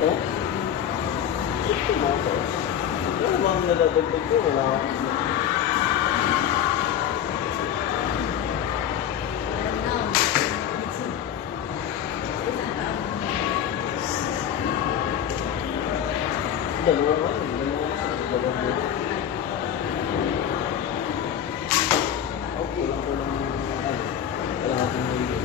ito? Ito motors. Wala namang nadadagdag ko. Wala. Dalawa nga yun. Dalawa nga. Kulang-kulang. Wala natin mo yun.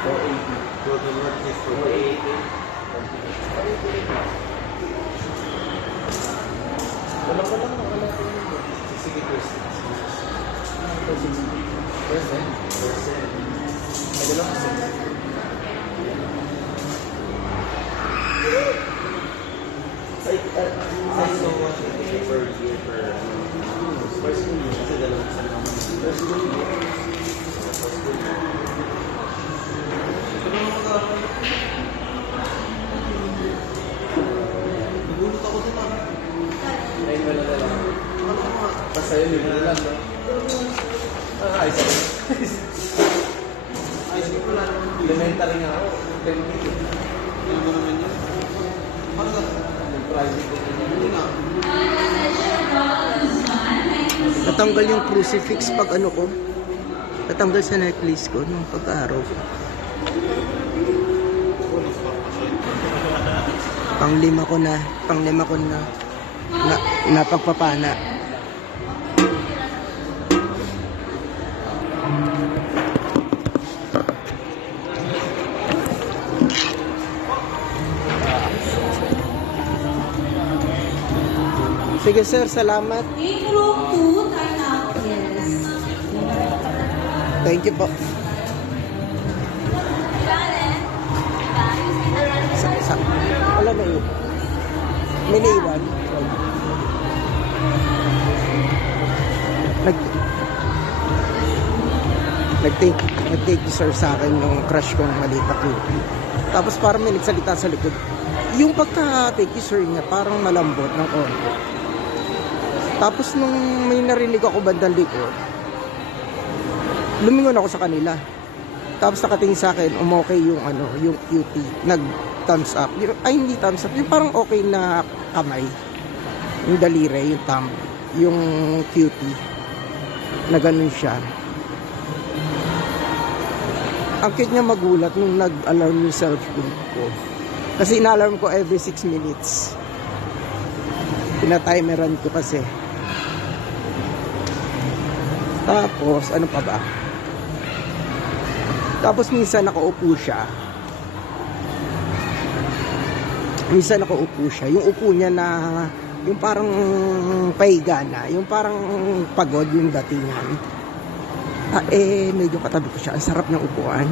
480. Total work is 480. Wala ko lang. Wala ko lang. Sige, Percent. Ay, lang kasi. So what per year per First school year. kasi dalawang isang naman. First school year. Nagulot ako din ah. Ay, wala na lang. Basta yun, yun lang. Ayos ako. Ayos ko pala. Elementary nga ako. Ano ba naman yun? Paano ka? Private ko. Hindi nga. Natanggal yung crucifix pag ano ko. Natanggal sa necklace ko nung pag-araw ko. Panglima ko na napagpapana. Sige sir, salamat. Thank you po. Wala na yun. May naiwan. Nag-take you sir sa akin yung crush kong maliit na cutie. Tapos parang may nagsalita sa likod. Yung pagka-take you sir niya parang malambot ng konti. Tapos nung may narinig ako bandang likod, lumingon ako sa kanila. Tapos nakatingin sa akin, umokay yung yung cutie. Nag-thumbs up. Ay, hindi thumbs up. Yung parang okay na kamay. Yung daliri, yung thumb. Yung cutie. Na ganun siya. Ang cute niya magulat nung nag-alarm yung cellphone ko. Kasi ina-alarm ko every 6 minutes. Pinatimeran ko kasi. Tapos, ano pa ba? Tapos minsan nakaupo siya. Yung upo niya na, yung parang pahiga na, yung parang pagod yung datingan. Medyo katabi ko siya. Ang sarap ng upuan.